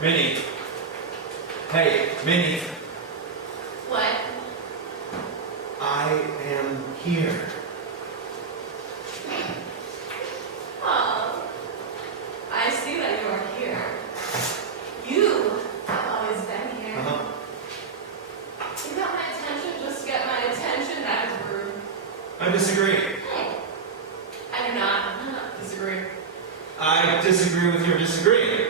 Minnie. Hey, Minnie. What? I am here. Oh, I see that you are here. You have always been here. You got my attention just to get my attention. That is rude. I disagree. I do not disagree. I disagree with your disagreeing.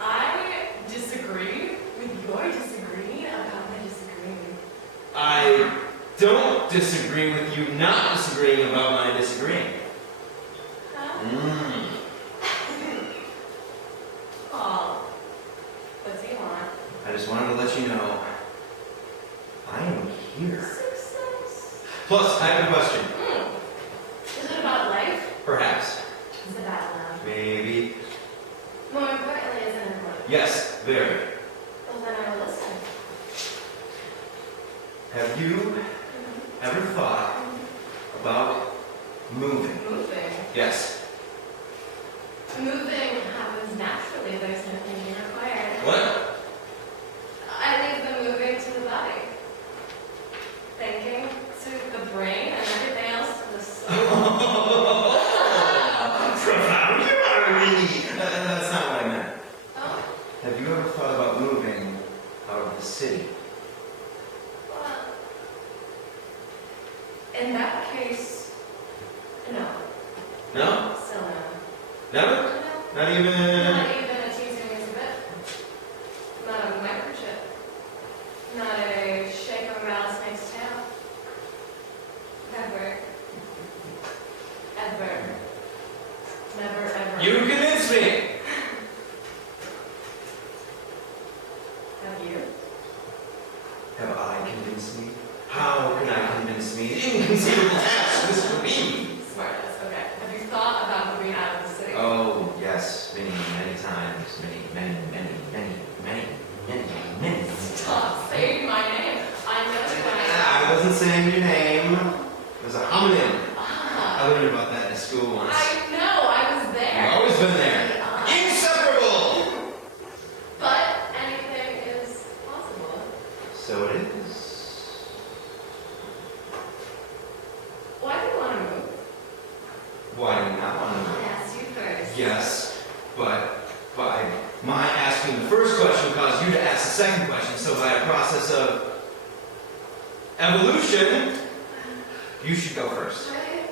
I disagree with your disagreeing about my disagreeing. I don't disagree with you not disagreeing about my disagreeing. Huh? Oh, what do you want? I just wanted to let you know I am here. Success. Plus, I have a question. Is it about life? Perhaps. Is it about love? Maybe. More importantly, is it important? Yes, very. Well, then I will listen. Have you ever thought about moving? Moving. Yes. Moving happens naturally. There's no thinking required. What? I leave the moving to the body. Thinking to the brain and everything else to the soul. Profound, you are really. That's not what I meant. Oh, Have you ever thought about moving out of the city? well. In that case, no. No? Still no. Never? No. Not even. Not even a teasing is a bit. Not a microchip. Not a shake of a rattlesnake's tail. Never. Ever. Never, ever. You convinced me! Have you? Have I convinced me? How can I convince me? Inconceivable task this would be! Smartest, okay. Have you thought about moving out of the city? Oh, yes, many times. Many. Stop saying my name. I know I wasn't saying your name. It was a homonym. I learned about that in school once. I know, I was there. You've always been there. Inseparable! But anything is possible. So it is. Why do you want to move? Why do you not want to I move? asked you first. Yes, but by my asking the first question caused you to ask the second question. So by a process of evolution, you should go first. Right?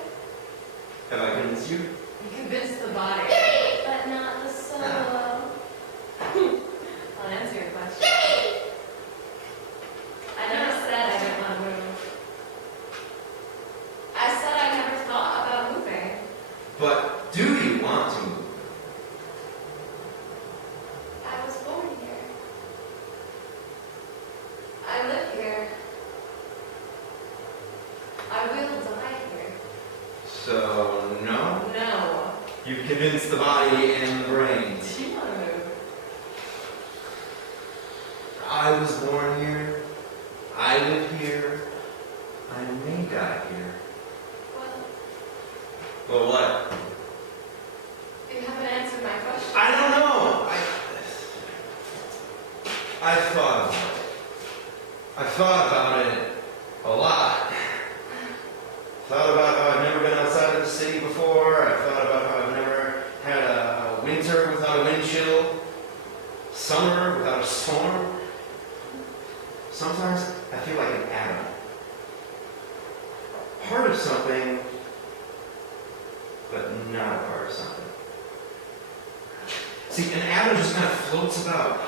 Have I convinced you? You convinced the body, but not the soul. I'll answer your question. I never said I didn't want to move. I said I never thought about moving. But do you want to move? I was born here. I live here. I will die here. So, no? No. You've convinced the body and the brain. Do you want to move? I was born here. I live here. I may die here. Well, Well, what? you haven't answered my question. I don't know. I thought about it. I thought about it a lot. Thought about how I've never been outside of the city before. I thought about how I've never had a winter without a wind chill, summer without a storm. Sometimes I feel like an atom. Part of something, but not a part of something. See, an atom just kind of floats about,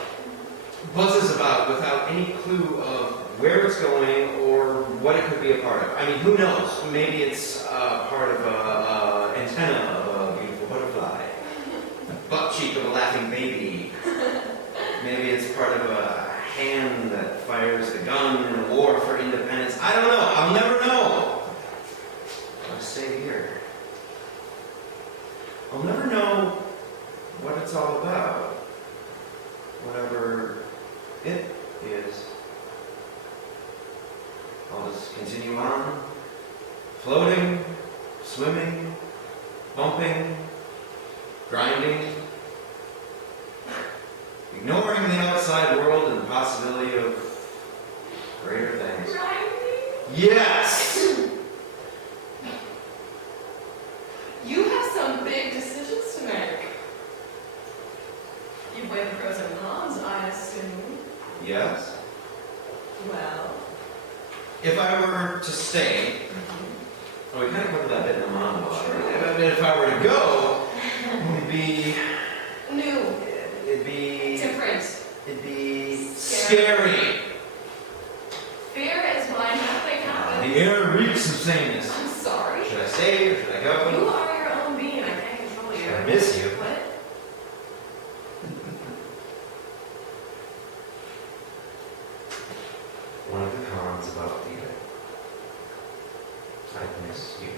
buzzes about without any clue of where it's going or what it could be a part of. I mean, who knows? Maybe it's part of an antenna of a beautiful butterfly, a butt cheek of a laughing baby. Maybe it's part of a hand that fires a gun in a war for independence. I don't know. I'll never know. I'll stay here. I'll never know what it's all about. Whatever it is. I'll just continue on, floating, swimming, bumping, grinding, ignoring the outside world and the possibility of greater things. Yes! You have some big decisions to make. You've weighed the pros and cons, I assume. Yes? Well. If I were to stay, well, we kind of covered that bit in the monologue. If I were to go, it'd be... New. It'd be... Different. It'd be... Scary. Fear is why nothing happens. The air reeks of sameness. I'm sorry. Should I stay or should I go? You are your own being. I can't control you. I miss you. What? One of the cons about leaving. I miss you.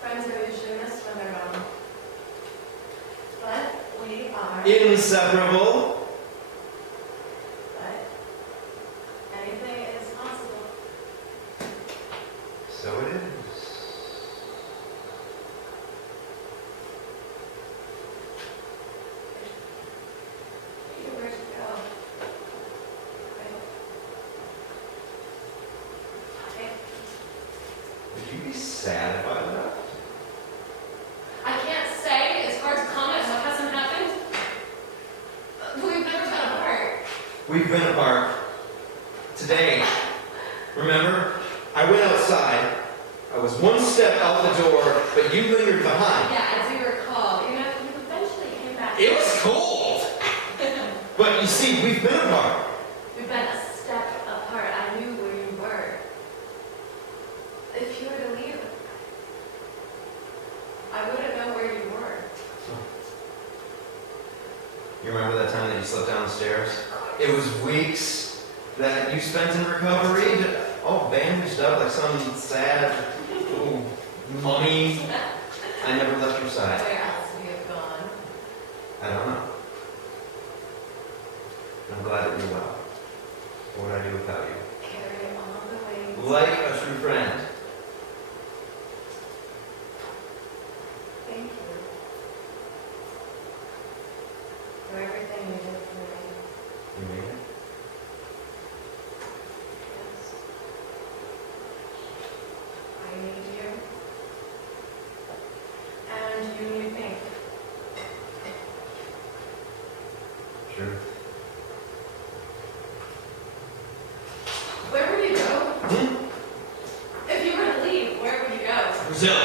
Friends are usually missed when they're gone. But we are. Inseparable. But anything is possible. So it is. Where'd you go? Okay. Would you be sad if I left? I can't say. It's hard to comment what hasn't happened. We've never been apart. We've been apart. Today. Remember? I went outside. I was one step out the door, but you lingered behind. Yeah, I do recall. You eventually came back. It was cold! But you see, we've been apart. We've been a step apart. I knew where you were. If you were to leave, I wouldn't know where you were. You remember that time that you slipped down the stairs? It was weeks that you spent in recovery, all bandaged up like some sad mummy. I never left your side. Where else would you have gone? I don't know. I'm glad that you're well. What would I do without you? Carry all the way. Like a true friend. Thank you. For everything you did for me. You made it? Yes. I need you. And you need me. True. Where would you go? If you were to leave, where would you go? Brazil.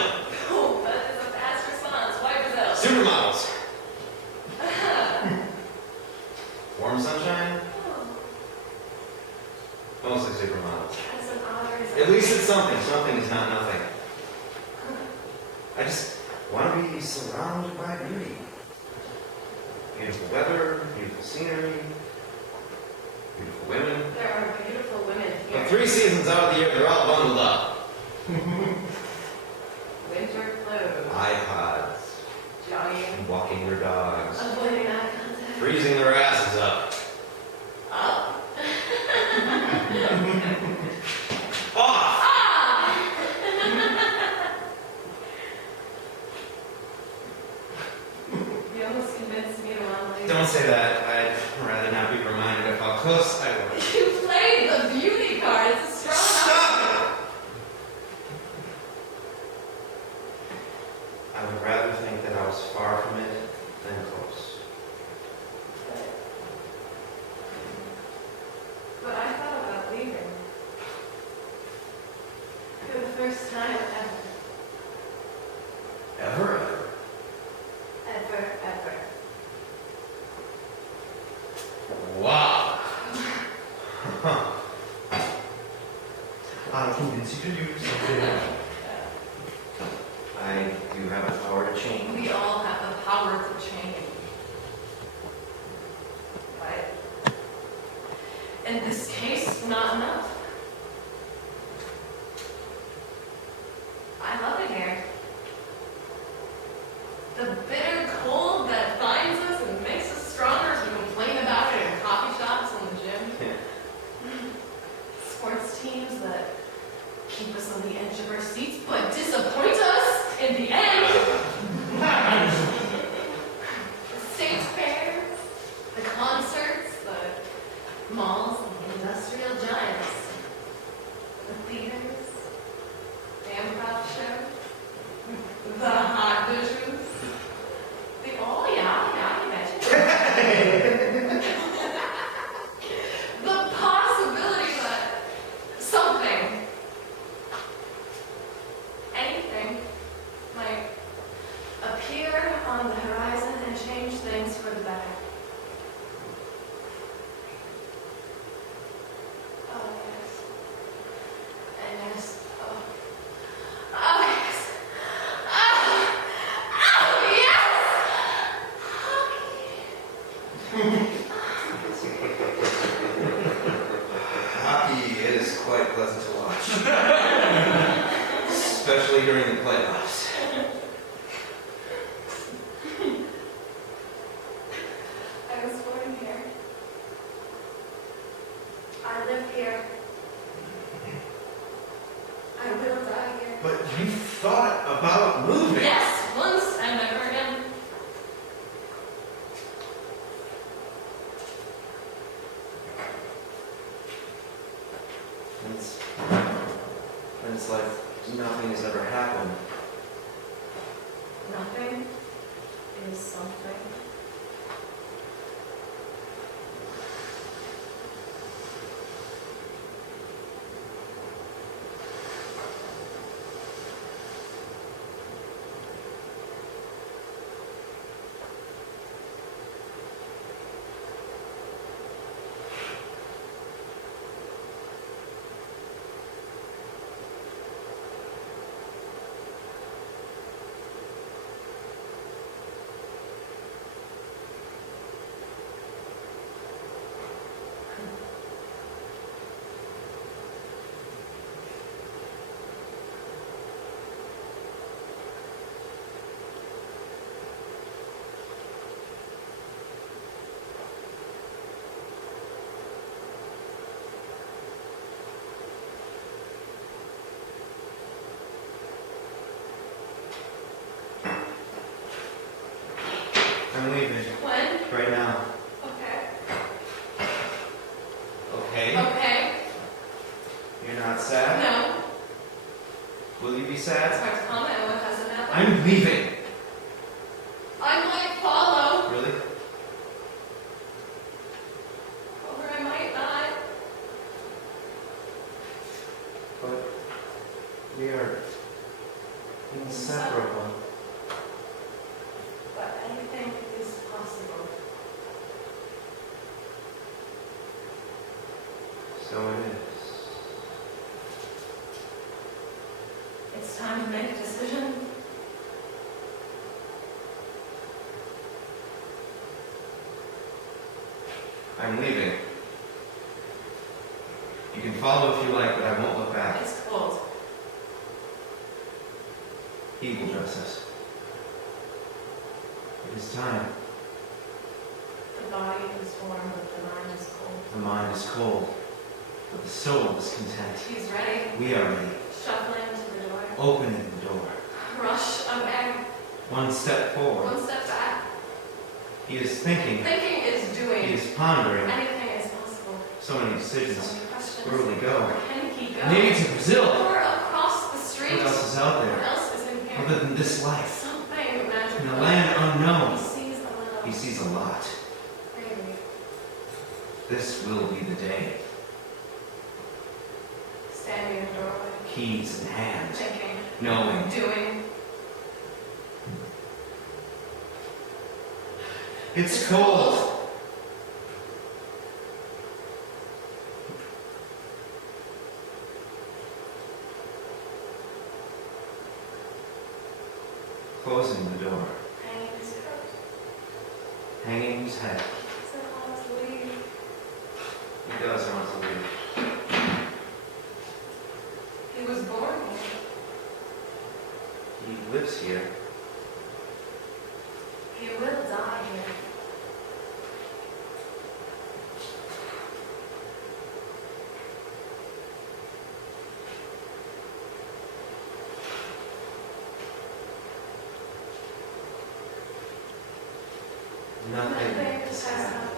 Oh, that is a fast response. Why Brazil? Supermodels. Warm sunshine. Oh, Mostly supermodels. that's an odd response. At least it's something. Something is not nothing. I just want to be surrounded by beauty. Beautiful weather, beautiful scenery, beautiful women. There are beautiful women But here. 3 seasons out of the year, they're all bundled up. Winter clothes. iPods, Jogging. walking their dogs, Avoiding eye contact. freezing their asses up. Up. Off! Ah! You almost convinced me to want to leave. Don't say that. I'd rather not be reminded of how close I was. You played the beauty card. It's a strong Stop! I would rather think that I was far from it than close. But I thought about leaving. For the first time ever. Ever, ever. Ever, ever. Wow. I'll convince you to do something. I do have the power to change. We all have the power to change. Right? In this case, not enough. I love it here. The bitter cold that binds us and makes us stronger as we complain about it in coffee shops and the gym. Sports teams that keep us on the edge of our seats but disappoint us in the end. concerts, the malls, the industrial giants, the theaters, the improv show, the hot dishes, the oh yeah, you betcha. The possibility that something, anything, might appear on the horizon and change things for the better. Oh, yes. And yes. Oh. Oh, yes. Oh, yes. Hockey is quite pleasant to watch. Especially during the playoffs. I was born here. I live here. I will die here. But you thought about moving. Yes, once and never again. It's like nothing has ever happened. Nothing is something. I'm leaving. When? Right now. Okay. Okay? Okay. You're not sad? No. Will you be It's sad? hard to comment on what hasn't happened. I'm leaving. I might follow, Really? or I might not. But we are inseparable. But anything is possible. So it is. It's time to make a decision. I'm leaving. You can follow if you like, but I won't look back. It's cold. He will dress us. It is time. The body is warm, but the mind is cold. The mind is cold, but the soul is content. He's ready. We are ready. Shuffling to the door. Opening the door. Rush away. One step forward. One step back. He is thinking. Thinking is doing. He is pondering. Anything is possible. So many So decisions. many questions. Where will he go? Where can he go? Maybe to Brazil. Or across the street. What else is out What there? else is in here? Other than this life. Something magical. In a land unknown. He sees a little. He sees a lot. Maybe. This will be the day. Standing in the doorway. Keys in hand. Thinking. Knowing. Doing. It's cold. Closing the door. Hanging his coat. Hanging his head. So I want to leave. He does want to leave. He was born here. He lives here. He will die here. Nothing Nothing has has happened.